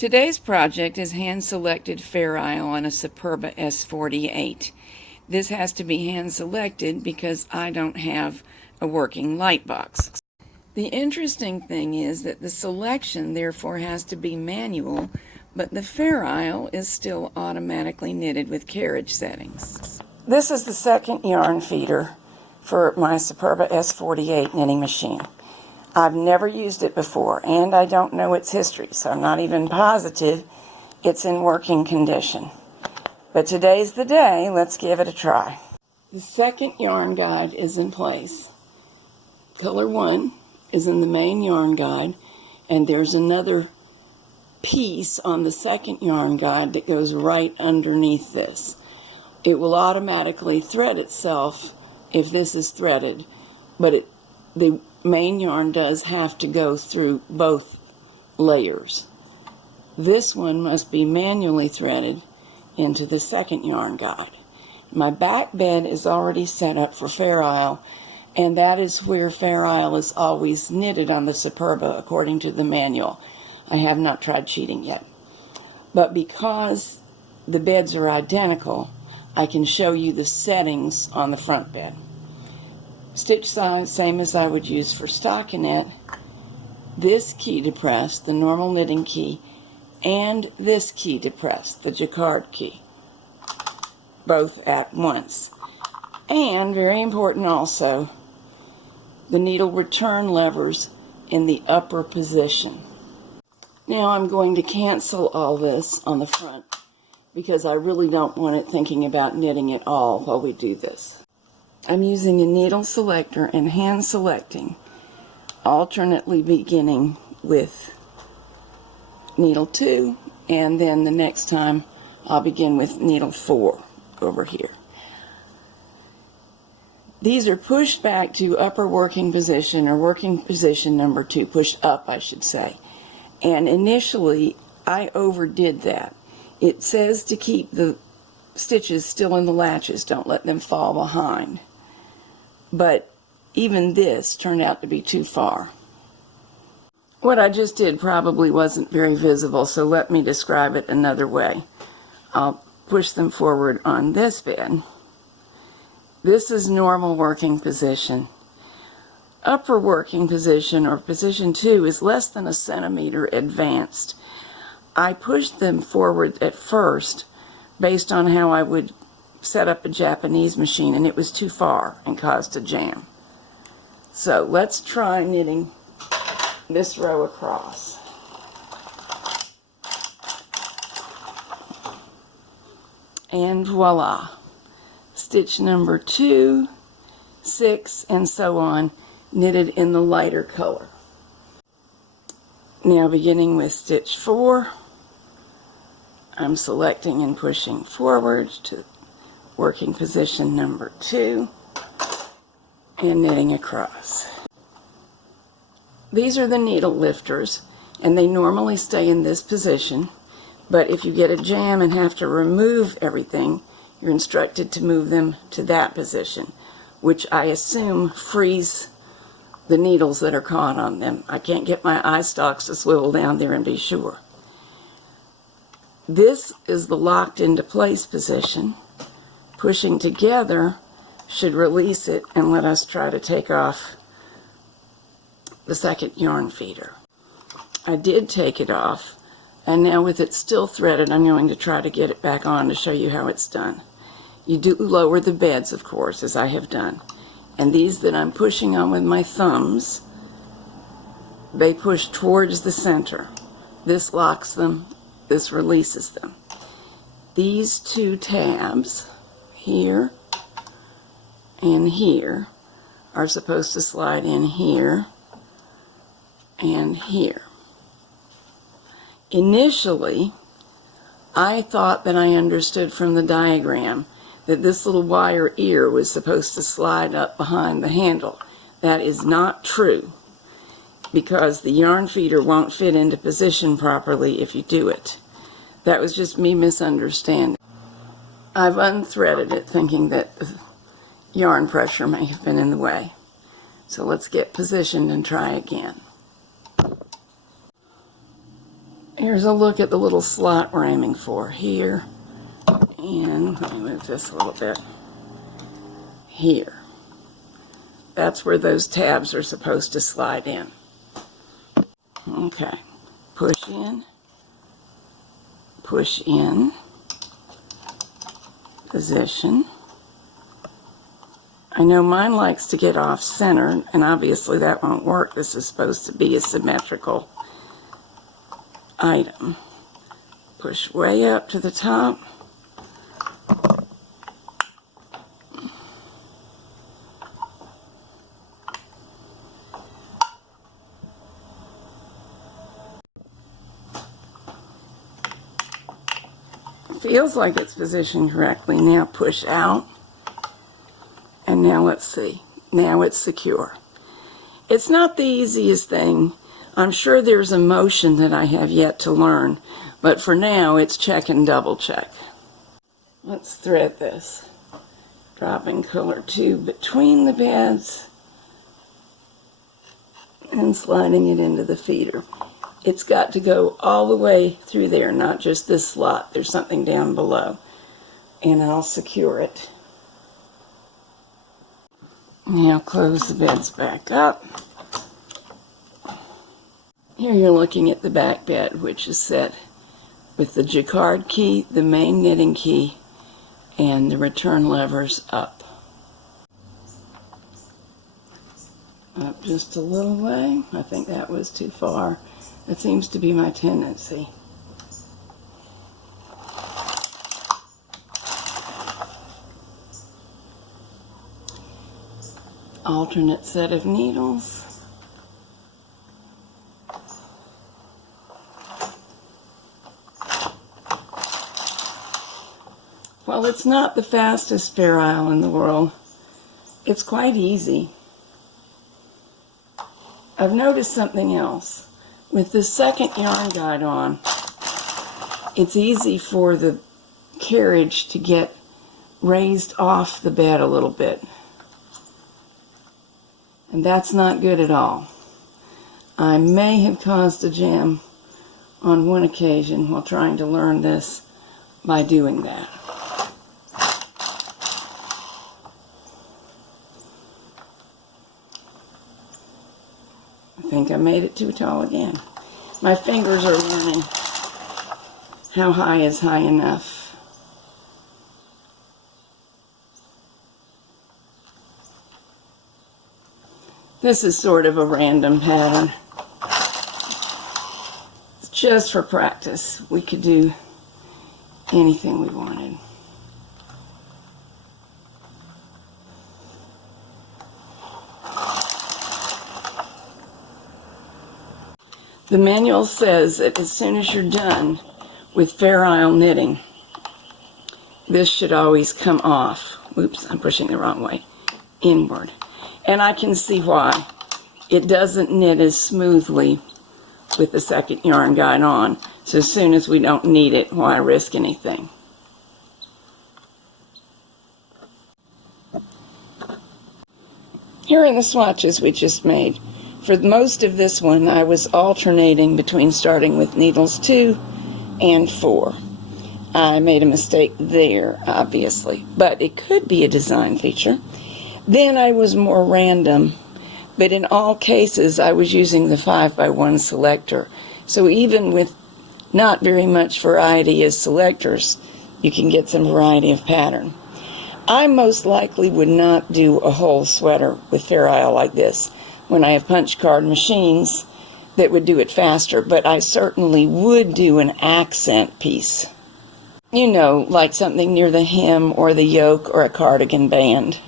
Today's project is hand-selected Fairisle on a Superba S48. This has to be hand-selected because I don't have a working light box. The interesting thing is that the selection therefore has to be manual, but the Fairisle is still automatically knitted with carriage settings. This is the second yarn feeder for my Superba S48 knitting machine. I've never used it before, and I don't know its history, so I'm not even positive it's in working condition. But today's the day, let's give it a try. The second yarn guide is in place. Color 1 is in the main yarn guide, and there's another piece on the second yarn guide that goes right underneath this. It will automatically thread itself if this is threaded, but the main yarn does have to go through both layers. This one must be manually threaded into the second yarn guide. My back bed is already set up for Fairisle, and that is where Fairisle is always knitted on the Superba according to the manual. I have not tried cheating yet. But because the beds are identical, I can show you the settings on the front bed. Stitch size, same as I would use for stockinette. This key to press, the normal knitting key, and this key to press, the jacquard key, both at once. And, very important also, the needle return levers in the upper position. Now I'm going to cancel all this on the front because I really don't want it thinking about knitting it all while we do this. I'm using a needle selector and hand selecting, alternately beginning with needle 2, and then the next time I'll begin with needle 4 over here. These are pushed back to upper working position, or working position number 2, pushed up I should say. And initially I overdid that. It says to keep the stitches still in the latches, don't let them fall behind. But even this turned out to be too far. What I just did probably wasn't very visible, so let me describe it another way. I'll push them forward on this bed. This is normal working position. Upper working position, or position 2, is less than a centimeter advanced. I pushed them forward at first based on how I would set up a Japanese machine, and it was too far and caused a jam. So let's try knitting this row across. And voila! Stitch number 2, 6, and so on, knitted in the lighter color. Now beginning with stitch 4, I'm selecting and pushing forward to working position number 2 and knitting across. These are the needle lifters, and they normally stay in this position, but if you get a jam and have to remove everything, you're instructed to move them to that position, which I assume frees the needles that are caught on them. I can't get my eye stalks to swivel down there and be sure. This is the locked into place position. Pushing together should release it and let us try to take off the second yarn feeder. I did take it off, and now with it still threaded, I'm going to try to get it back on to show you how it's done. You do lower the beds, of course, as I have done. And these that I'm pushing on with my thumbs, they push towards the center. This locks them, this releases them. These 2 tabs, here and here, are supposed to slide in here and here. Initially, I thought that I understood from the diagram that this little wire ear was supposed to slide up behind the handle. That is not true, because the yarn feeder won't fit into position properly if you do it. That was just me misunderstanding. I've unthreaded it thinking that the yarn pressure may have been in the way. So let's get positioned and try again. Here's a look at the little slot we're aiming for here, and let me move this a little bit. Here. That's where those tabs are supposed to slide in. Okay. Push in, position. I know mine likes to get off center, and obviously that won't work. This is supposed to be a symmetrical item. Push way up to the top. Feels like it's positioned correctly. Now push out. And now let's see. Now it's secure. It's not the easiest thing. I'm sure there's a motion that I have yet to learn, but for now it's check and double check. Let's thread this. Dropping color 2 between the beds and sliding it into the feeder. It's got to go all the way through there, not just this slot. There's something down below. And I'll secure it. Now close the beds back up. Here you're looking at the back bed, which is set with the jacquard key, the main knitting key, and the return levers up. Up just a little way. I think that was too far. That seems to be my tendency. Alternate set of needles. Well, it's not the fastest Fairisle in the world. It's quite easy. I've noticed something else. With the second yarn guide on, it's easy for the carriage to get raised off the bed a little bit. And that's not good at all. I may have caused a jam on one occasion while trying to learn this by doing that. I think I made it too tall again. My fingers are learning how high is high enough. This is sort of a random pattern. It's just for practice. We could do anything we wanted. The manual says that as soon as you're done with Fairisle knitting, this should always come off. Oops, I'm pushing the wrong way. Inward. And I can see why. It doesn't knit as smoothly with the second yarn guide on. So as soon as we don't need it, why risk anything? Here are the swatches we just made. For most of this one, I was alternating between starting with needles 2 and 4. I made a mistake there, obviously, but it could be a design feature. Then I was more random, but in all cases, I was using the 5x1 selector. So even with not very much variety as selectors, you can get some variety of pattern. I most likely would not do a whole sweater with Fairisle like this when I have punch card machines that would do it faster, but I certainly would do an accent piece. You know, like something near the hem or the yoke or a cardigan band.